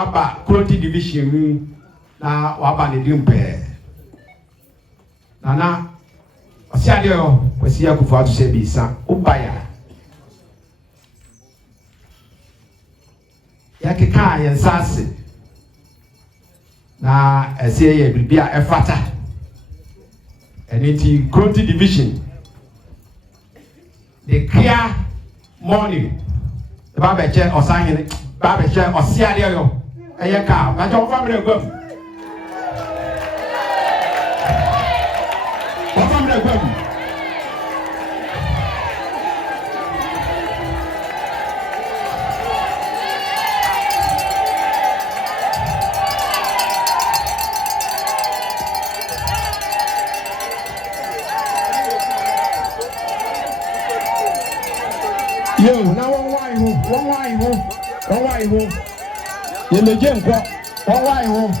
Aba KRONTI Division na waba ne dimpe. Nana osiadio kwesi akufo atu se bisa ubaya. Yakeka yensase. Na ese ye bibia efata. Eniti KRONTI Division. The clear morning. The babeche osahene babeche osiadio yo. Ayaka, but your family go. What family go? Yo, now one why you may jump one why home.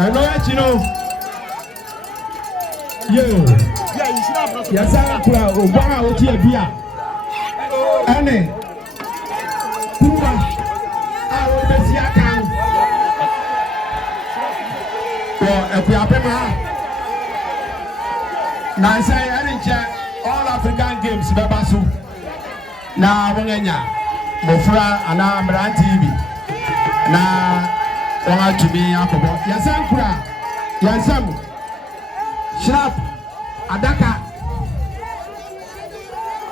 I know that you know. Yo, yes, I'm proud of one out here. Anne, I will be here. AKUAPEM na say all African games bebasu na wongenya mofra ana mran TV na wonga tumi akobo yasankura yansam sharp adaka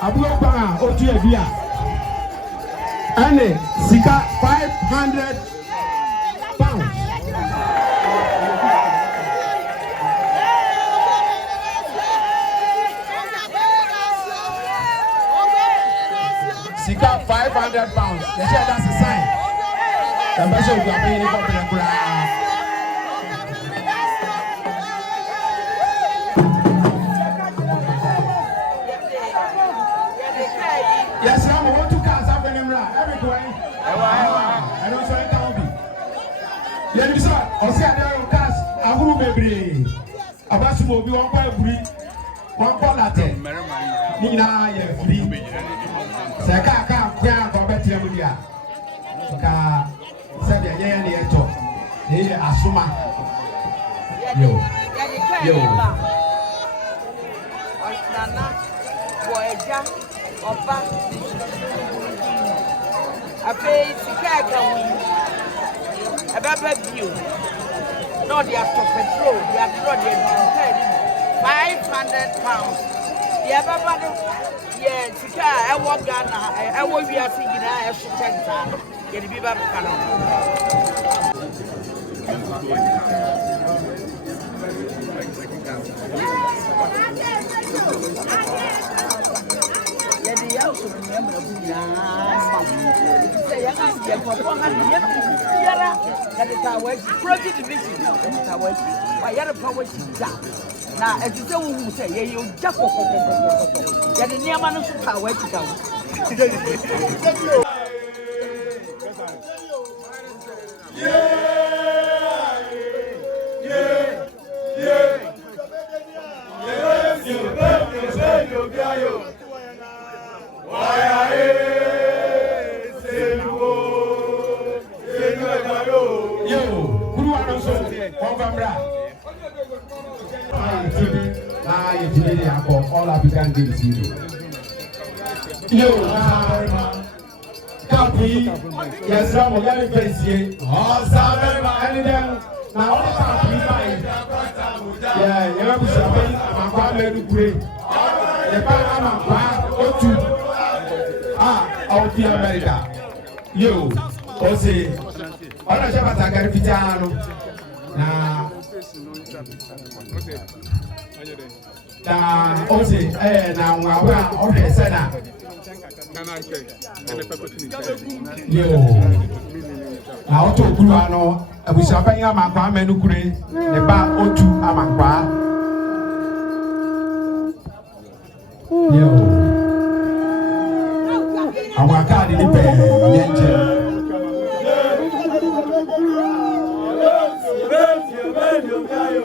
abuo banga otu ebia ane sika 500 pounds. Sika 500 pounds. They say that's a sign. The person who are paying it for the crowd. Yes, I'm going to cast up in him. Everywhere. I don't say it can't be. Yeah, sir. I say I don't cast. I will be brave. I was to be one point free. One call at it. Nina, you're free. Seka ka kwa kwa betia mudia ka sabe yeye ne eto ne asuma yo nana boeja oba ape sika ka wi ababa bio no dia to petrol dia draw dia 500 pounds dia baba yeah, sika I walk Ghana. I will be a thing in a shit. Get the people cannon. Get the house of the member of the say, I can't get for 400 that is our KRONTI Division. That is our way. By other power. Now, as you say, you just yeah, the near man of power to go. All African games. Yo, copy. Yes, I'm very fancy. Oh, Samuel, anything. Now, all fine. Yeah, you have to say, I'm going to pray. The Panama, or two. Out to America. Yo, Jose. All the Shabbat are going to be now. Ose na nwa o se na yo na o to kuru ano abusapan ya makwa menu kure ne ba